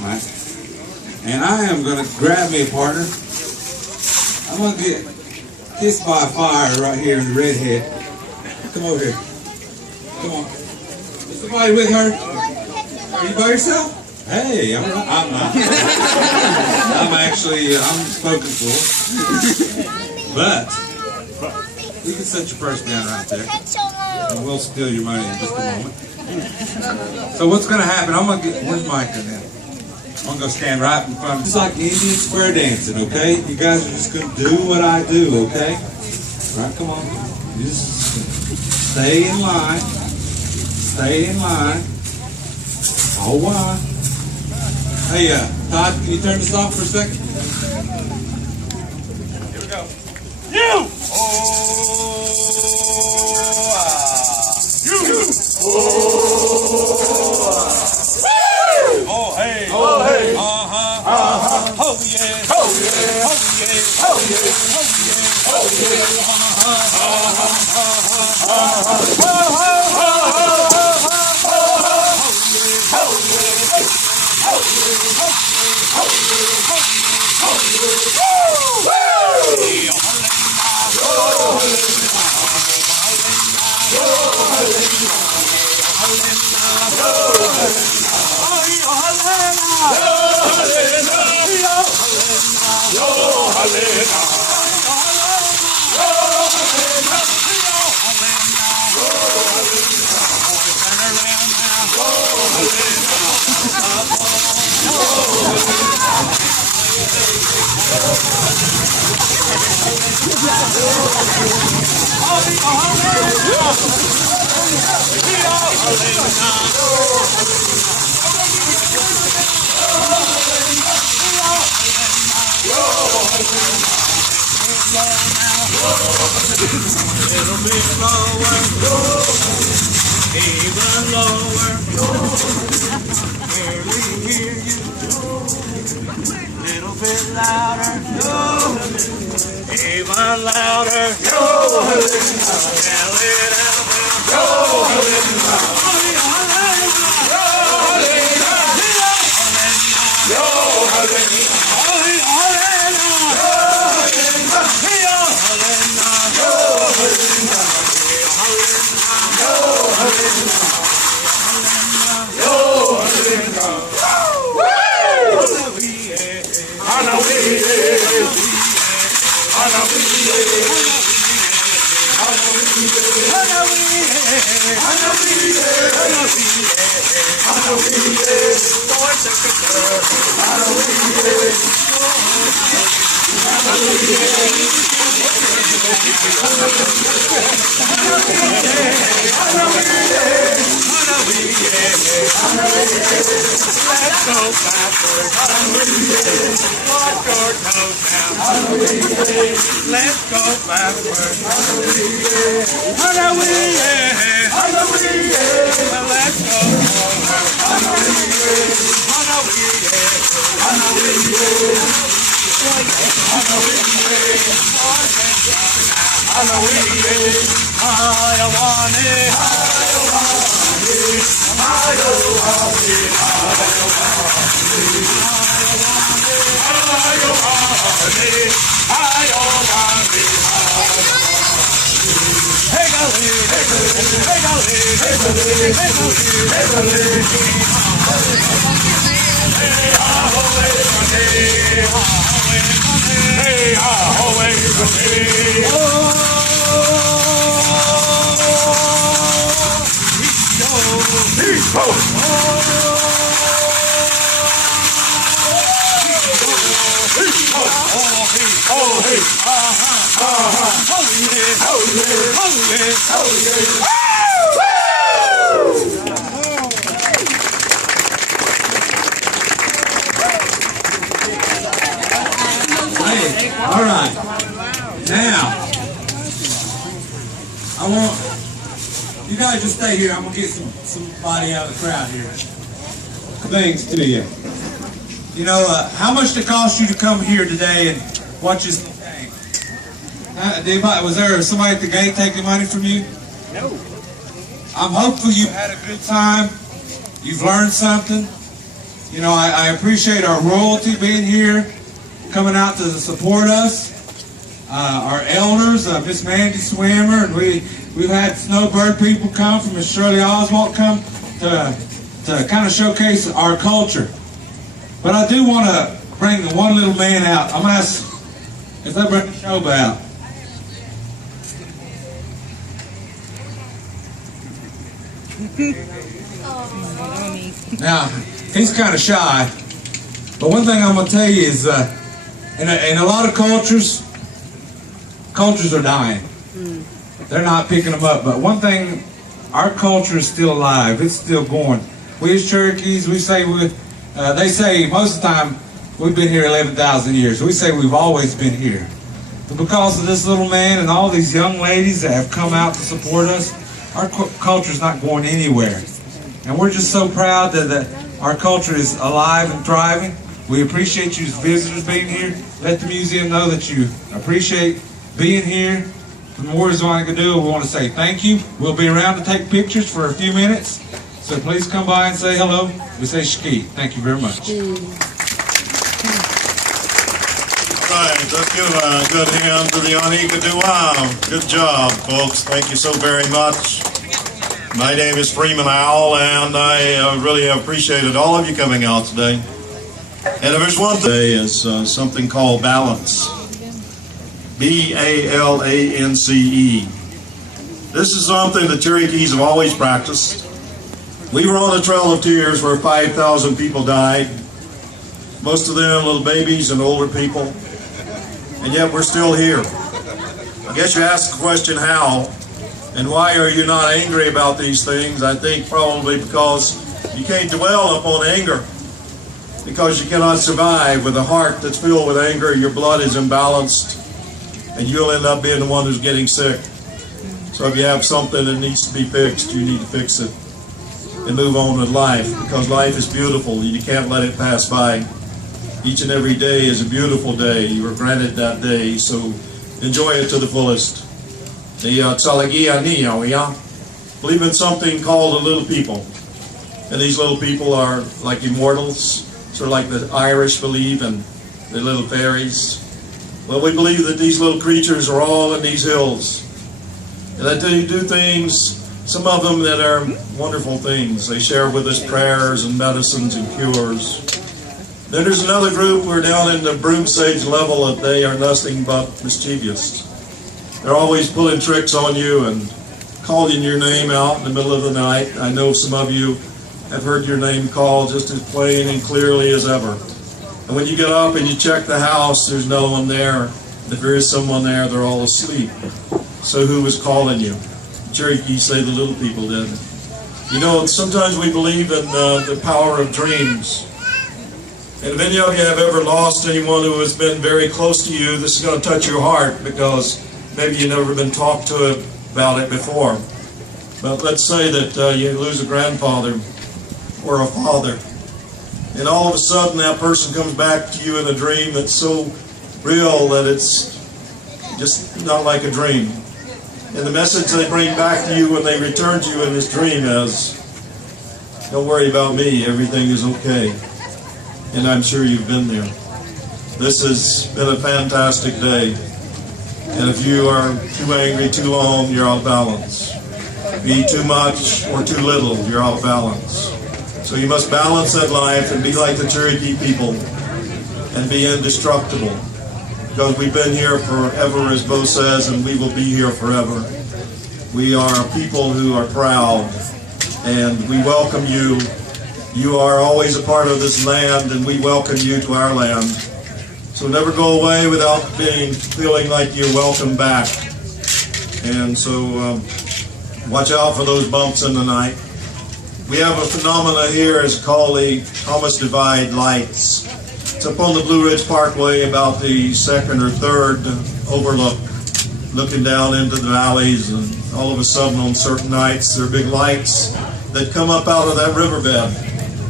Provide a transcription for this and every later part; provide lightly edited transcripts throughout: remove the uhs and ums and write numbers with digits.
Right? And I am going to grab me a partner. I'm going to get kissed by a fire right here in the redhead. Come over here. Come on. Is somebody with her? Are you by yourself? Hey, I'm not. I'm spoken for. But you can set your purse down right there. And we'll steal your money in just a moment. So what's going to happen, where's Micah now? I'm going to go stand right in front of you. It's like Indian square dancing, okay? You guys are just going to do what I do, okay? All right, come on. You just stay in line. Stay in line. Hold on. Hey, Todd, can you turn this off for a second? Here we go. You! Oh, hey. Oh, hey. Uh-huh. Uh-huh. Oh, yeah. Oh, yeah. Oh, yeah. Oh, yeah. Oh, yeah. Oh, yeah. Uh-huh. Uh-huh. Little bit lower, even lower, barely hear you. Little bit louder, even louder. Yell it out Let's go backward. All right. Now, I want you guys just stay here. I'm gonna get somebody out of the crowd here. Things to you. You know, how much did it cost you to come here today and watch this game? Was there somebody at the gate taking money from you? No. I'm hopeful you had a good time. You've learned something. You know, I appreciate our royalty being here, coming out to support us. Our elders, Miss Mandy Swimmer, and we've had Snowbird people come from Miss Shirley Oswald come to kind of showcase our culture. But I do want to bring the one little man out. I'm going to ask if they bring Shoba out. Now, he's kind of shy, but one thing I'm going to tell you is in a lot of cultures are dying. They're not picking them up, but one thing, our culture is still alive. It's still going. We as Cherokees, we say, they say most of the time, we've been here 11,000 years. We say we've always been here. But because of this little man and all these young ladies that have come out to support us, our culture's not going anywhere. And we're just so proud that our culture is alive and thriving. We appreciate you as visitors being here. Let the museum know that you appreciate being here. From the Warriors of Wanakadu, we want to say thank you. We'll be around to take pictures for a few minutes. So please come by and say hello. We say Shki. Thank you very much. Right, let's give a good hand to the Wanakadu. Wow, good job, folks. Thank you so very much. My name is Freeman Owle, and I really have appreciated all of you coming out today. And if there's one thing, is something called balance. B-A-L-A-N-C-E. This is something the Cherokees have always practiced. We were on the Trail of Tears where 5,000 people died. Most of them little babies and older people. And yet we're still here. I guess you ask the question, how? And why are you not angry about these things? I think probably because you can't dwell upon anger. Because you cannot survive with a heart that's filled with anger. Your blood is imbalanced. And you'll end up being the one who's getting sick. So if you have something that needs to be fixed, you need to fix it and move on with life, because life is beautiful. You can't let it pass by. Each and every day is a beautiful day. You were granted that day, so enjoy it to the fullest. Believe in something called the little people. And these little people are like immortals, sort of like the Irish believe in the little fairies. Well, we believe that these little creatures are all in these hills, and that they do things, some of them that are wonderful things. They share with us prayers and medicines and cures. Then there's another group, we're down in the broom sage level, that they are nothing but mischievous. They're always pulling tricks on you and calling your name out in the middle of the night. I know some of you have heard your name called just as plain and clearly as ever. And when you get up and you check the house, there's no one there. If there is someone there, they're all asleep. So who was calling you? The Cherokees say the little people did. You know, sometimes we believe in the power of dreams. And if any of you have ever lost anyone who has been very close to you, this is going to touch your heart, because maybe you've never been talked to about it before. But let's say that you lose a grandfather or a father. And all of a sudden that person comes back to you in a dream that's so real that it's just not like a dream. And the message they bring back to you when they return to you in this dream is, don't worry about me, everything is okay. And I'm sure you've been there. This has been a fantastic day. And if you are too angry too long, you're out of balance. Be too much or too little, you're out of balance. So you must balance that life and be like the Cherokee people and be indestructible. Because we've been here forever, as Bo says, and we will be here forever. We are people who are proud, and we welcome you. You are always a part of this land, and we welcome you to our land. So never go away without feeling like you're welcome back. And so watch out for those bumps in the night. We have a phenomena here, it's called the Thomas Divide Lights. It's up on the Blue Ridge Parkway, about the second or third overlook, looking down into the valleys, and all of a sudden on certain nights there are big lights that come up out of that riverbed.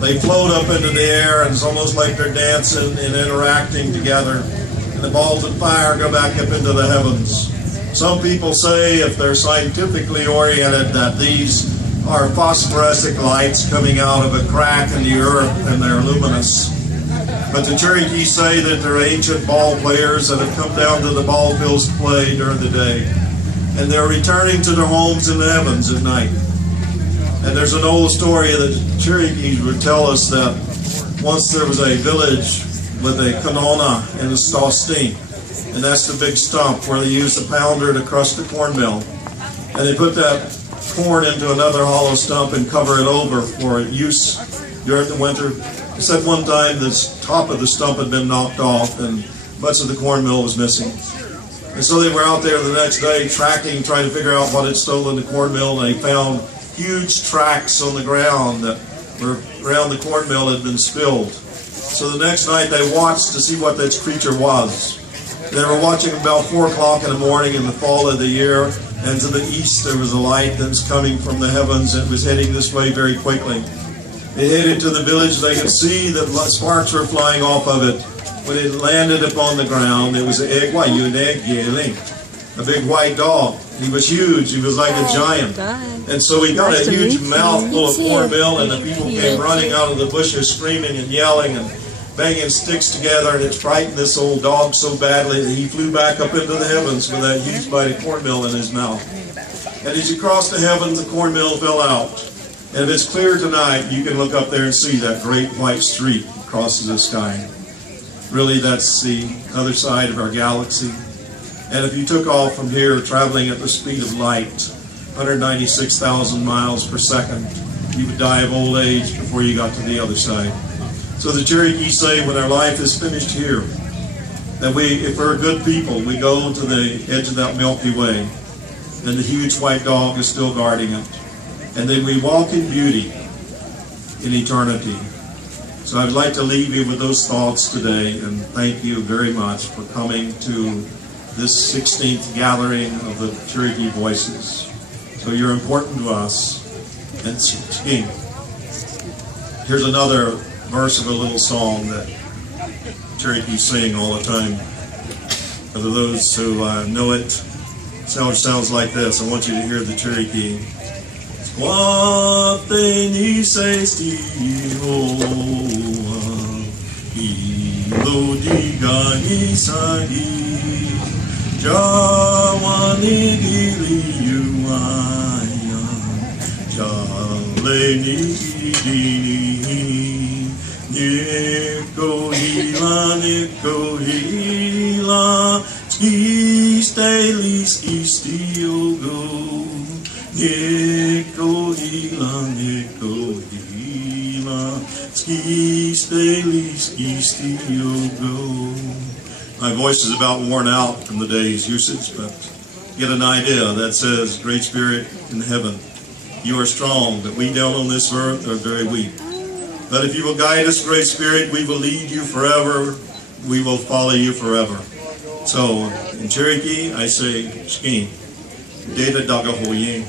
They float up into the air, and it's almost like they're dancing and interacting together. And the balls of fire go back up into the heavens. Some people say, if they're scientifically oriented, that these are phosphorescent lights coming out of a crack in the earth, and they're luminous. But the Cherokee say that they're ancient ball players that have come down to the ball fields to play during the day. And they're returning to their homes in the heavens at night. And there's an old story that the Cherokees would tell us that once there was a village with a kanona and a stosteen. And that's the big stump where they use the pounder to crush the cornmeal. And they put that corn into another hollow stump and cover it over for use during the winter. They said one time the top of the stump had been knocked off and much of the cornmeal was missing. And so they were out there the next day tracking, trying to figure out what had stolen the cornmeal, and they found huge tracks on the ground that were around the cornmeal had been spilled. So the next night they watched to see what this creature was. They were watching about 4 o'clock in the morning in the fall of the year, and to the east there was a light that was coming from the heavens and it was heading this way very quickly. It headed to the village. They could see that sparks were flying off of it. When it landed upon the ground, it was a big white dog. He was huge. He was like a giant. And so he got a huge mouthful of cornmeal, and the people came running out of the bushes screaming and yelling and banging sticks together, and it frightened this old dog so badly that he flew back up into the heavens with that huge bite of cornmeal in his mouth. And as you crossed the heavens, the cornmeal fell out. And if it's clear tonight, you can look up there and see that great white streak crosses the sky. Really, that's the other side of our galaxy. And if you took off from here traveling at the speed of light, 196,000 miles per second, you would die of old age before you got to the other side. So the Cherokee say when our life is finished here, that if we're good people, we go to the edge of that Milky Way, and the huge white dog is still guarding it. And then we walk in beauty in eternity. So I'd like to leave you with those thoughts today, and thank you very much for coming to this 16th gathering of the Cherokee Voices. So you're important to us. And King, here's another verse of a little song that Cherokees sing all the time. For those who know it, sounds like this. I want you to hear the Cherokee. What they say ilo digani sagi jawani gili yuaya jaleni dini niko hila istelis istiogo Niko hila, ski go. My voice is about worn out from the day's usage, but get an idea. That says, Great Spirit in heaven, you are strong, but we down on this earth are very weak. But if you will guide us, Great Spirit, we will lead you forever. We will follow you forever. So, in Cherokee, I say, Shkin, Data Dagahoye.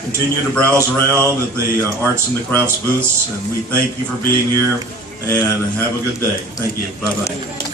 Continue to browse around at the arts and the crafts booths, and we thank you for being here, and have a good day. Thank you. Bye-bye.